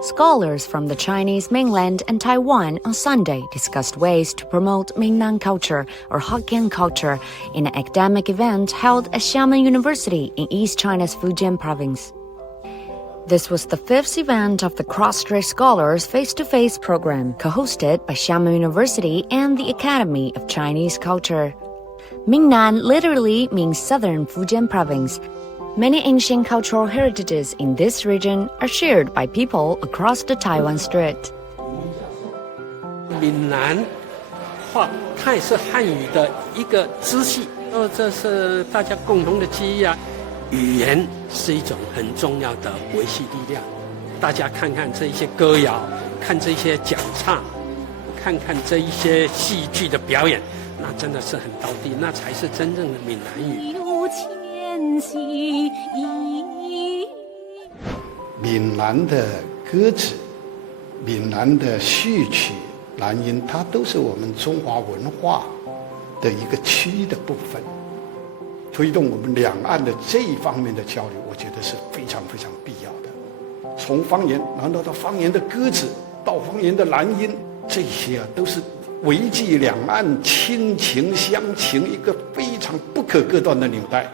Scholars from the Chinese mainland and Taiwan on Sunday discussed ways to promote Mingnan culture or Hokkien culture in an academic event held at Xiamen University in East China's Fujian province. This was the fifth event of the Cross-Strait Scholars face-to-face program co-hosted by Xiamen University and the Academy of Chinese Culture. Mingnan literally means Southern Fujian province. Many ancient cultural heritages in this region are shared by people across the Taiwan Strait. 闽南话，它也是汉语的一个支系，这是大家共同的记忆啊。语言是一种很重要的维系力量。大家看看这一些歌谣，看这些讲唱，看看这一些戏剧的表演，那真的是很道地，那才是真正的闽南语。 闽南的歌词、闽南的序曲、南音，它都是我们中华文化的一个区域的部分。推动我们两岸的这一方面的交流，我觉得是非常非常必要的。从方言，然后到方言的歌词，到方言的南音，这些都是维系两岸亲情乡情一个非常不可割断的纽带。